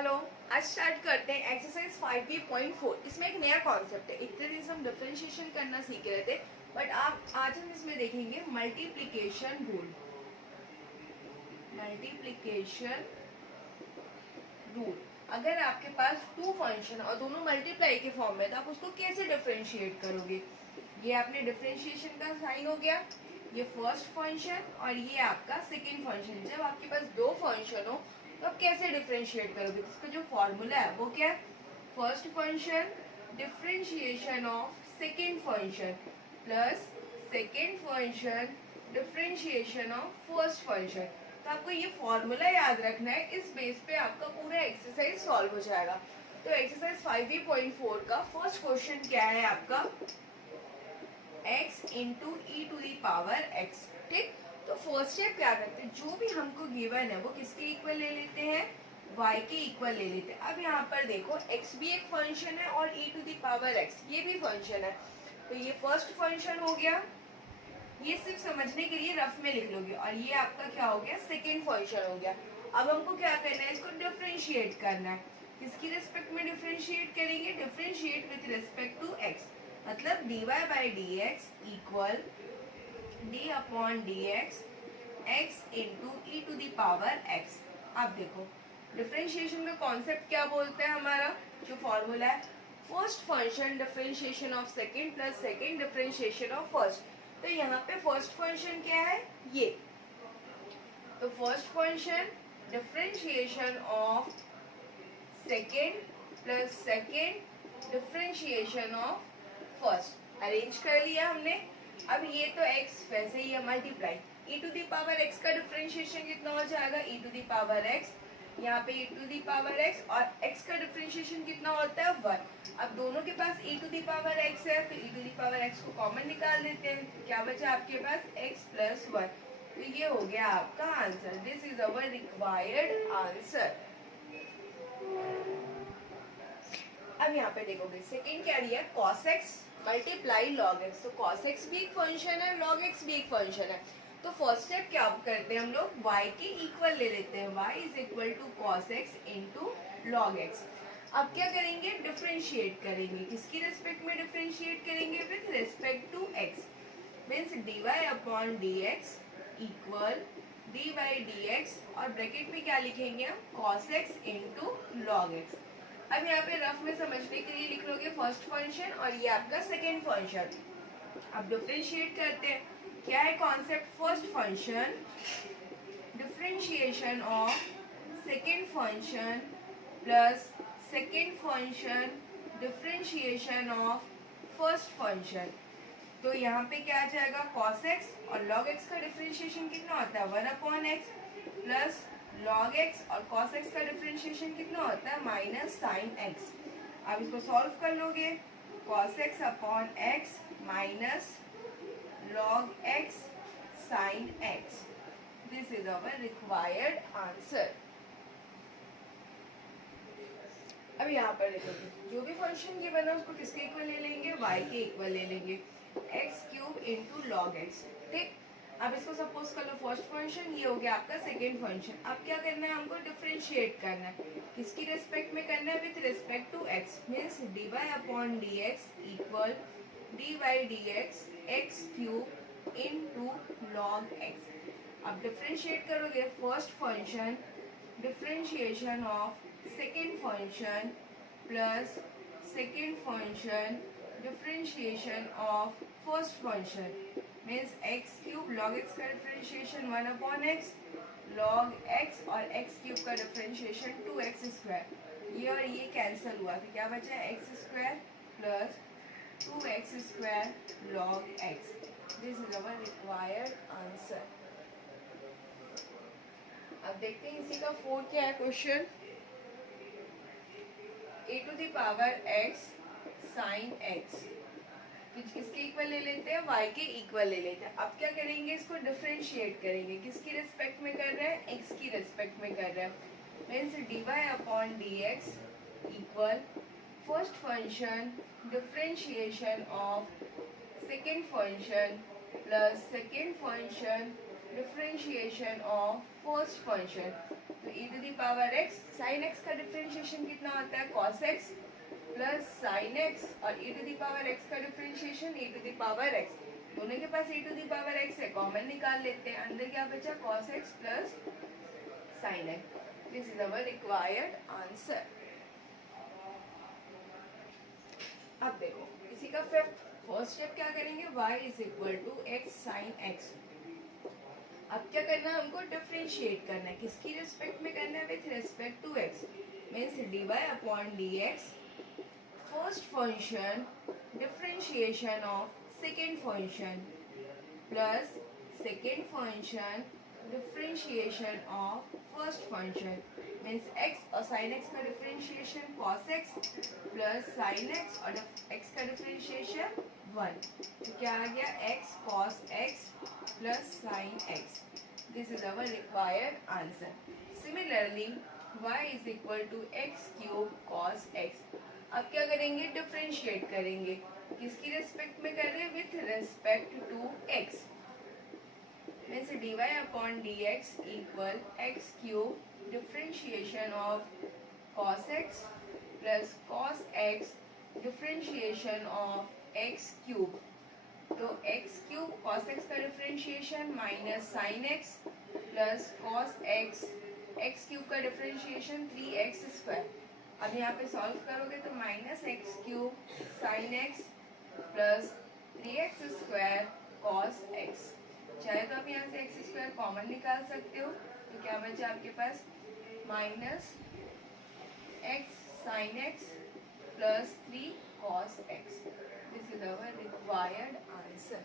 Hello, आज start करते हैं एक्सरसाइज 5b.4। इसमें एक नया कॉन्सेप्ट है। इतने दिन से हम डिफरेंशिएशन करना सीख रहे थे, बट आज हम इसमें देखेंगे मल्टीप्लिकेशन रूल। मल्टीप्लिकेशन रूल, अगर आपके पास टू फंक्शन और दोनों मल्टीप्लाई के फॉर्म में, तो आप उसको कैसे डिफरेंशिएट करोगे। ये आपने डिफरेंशिएशन का साइन हो गया, ये फर्स्ट फंक्शन और ये आपका सेकेंड फंक्शन। जब आपके पास दो फंक्शन हो तो आप कैसे डिफरेंशिएट करोगे। इसका जो फॉर्मूला है वो क्या है, first function differentiation of second function plus second function differentiation of first function. तो आपको ये फॉर्मूला याद रखना है, इस बेस पे आपका पूरा एक्सरसाइज सॉल्व हो जाएगा। तो एक्सरसाइज 5b.4 का फर्स्ट क्वेश्चन क्या है आपका, x into e to the power x। ठीक, तो फर्स्ट स्टेप क्या करते हैं, जो भी हमको गिवन है वो किसके इक्वल ले लेते हैं, y के इक्वल ले लेते हैं। अब यहाँ पर देखो x भी एक फंक्शन है और e to the power x ये भी फंक्शन है। तो ये फर्स्ट फंक्शन हो गया, ये सिर्फ समझने के लिए रफ में लिख लोगे, और ये आपका क्या हो गया, सेकेंड फंक्शन हो गया। अब हमको क्या करना है, इसको डिफरेंशिएट करना है। किसकी रिस्पेक्ट में डिफरेंशिएट करेंगे, differentiate with respect to x, मतलब dy by d x equal d upon d x x into e to the power x। अब देखो डिफरेंशिएशन का कॉन्सेप्ट क्या बोलते हैं, हमारा जो फॉर्मूला है, first function differentiation of second plus second differentiation of first. तो यहाँ पे फर्स्ट फंक्शन क्या है, ये, तो first function differentiation of second plus second differentiation of first arrange कर लिया हमने। अब ये तो x वैसे ही है multiply, e to the power x का डिफरेंशिएशन कितना हो जाएगा, e to the power x, यहाँ पे e to the power x, और x का डिफरेंशिएशन कितना होता है 1। अब दोनों के पास e to the power x है, तो e to the power x को कॉमन निकाल देते हैं, तो क्या बचा आपके पास x प्लस 1। तो ये हो गया आपका answer, this is our required answer. अब यहाँ पे देखोगे सेकेंड क्या दिया, cos x multiply log x। तो cos x भी एक फंक्शन है, log x भी एक फंक्शन है। तो फर्स्ट स्टेप क्या करते हैं हम लोग, y के इक्वल ले लेते हैं, y is equal to cos x into log x। अब क्या करेंगे, डिफरेंशिएट करेंगे, किसकी रिस्पेक्ट में डिफरेंशिएट करेंगे, with respect to x, means dy upon d x equal d by d x, और ब्रैकेट में क्या लिखेंगे हम, cos x into log x। अब यहाँ पे रफ में समझने के लिए लिख लोगे फर्स्ट फंक्शन और ये आपका सेकेंड फंक्शन। अब डिफरेंशिएट करते हैं, क्या है concept, first function differentiation of second function plus second function differentiation of first function. तो यहाँ पे क्या आ जाएगा, cos x और log x का डिफरेंशिएशन कितना होता है 1 upon x, plus log x और cos x का डिफरेंशिएशन कितना होता है माइनस साइन x। अब इसको सॉल्व कर लोगे, cos x upon x minus log x sin x, this is our required answer. अब यहाँ पर देखोगे जो भी फंक्शन ये बना उसको किसके इक्वल ले लेंगे, y के इक्वल ले लेंगे, x cube into log x। ठीक, अब इसको सपोज कर लो फर्स्ट फंक्शन, ये हो गया आपका सेकेंड फंक्शन। अब क्या करना है, हमको डिफरेंशिएट करना है, किसकी रिस्पेक्ट में करना है, with respect to x, means d y upon d x equal d y d x x cube into log x. अब डिफरेंशिएट करोगे first function differentiation of second function plus second function differentiation of first function, means x cube log x का differentiation 1 upon x, log x और x cube का differentiation 2x square. ये और ये cancel हुआ तो क्या बचा, x square plus 2x square log x, this is our required answer. अब देखते हैं इसी का 4 क्या है question, a to the power x sine x, किसके इक्वल ले लेते हैं, y के इक्वल ले लेते हैं। अब क्या करेंगे, इसको डिफरेंशिएट करेंगे, किसकी रिस्पेक्ट में कर रहे हैं, x की रिस्पेक्ट में कर रहे हैं, means d y upon d x equal first function differentiation of second function plus second function differentiation of first function. तो e to the power x, sine x का डिफरेंशिएशन कितना होता है cos x plus sine x, और e to the power x का डिफरेंशिएशन e to the power x। दोनों के पास e to the power x है, कॉमन निकाल लेते हैं। अंदर क्या बचा cos x plus sine x। This is our required answer. अब देखो इसी का फिफ्थ फर्स्ट स्टेप क्या करेंगे, y is equal to x sine x। अब क्या करना है, हमको डिफरेंशिएट करना है। किसकी रिस्पेक्ट में करना है, with respect to x। Means dy upon dx first function differentiation of second function plus second function differentiation of first function. Means x और साइन x का differentiation cos x plus sine x और x का differentiation 1। तो क्या आ गया, x cos x plus sine x। This is our required answer. Similarly y is equal to x cube cos x। अब क्या करेंगे, डिफरेंशिएट करेंगे। किसकी रिस्पेक्ट में कर रहे हैं, with respect to x। Means dy upon dx equal x cube differentiation of cos x plus cos x differentiation of x cube. तो x क्यूब cos x का differentiation minus sine x plus cos x, x cube का differentiation 3x square. अब यहाँ पे solve करोगे तो minus x cube sine x plus 3x square cos x। चाहे तो आप यहाँ से x स्क्वायर कॉमन निकाल सकते हो। तो क्या बचा आपके पास, minus x sine x plus 3 cos x। This is our required answer.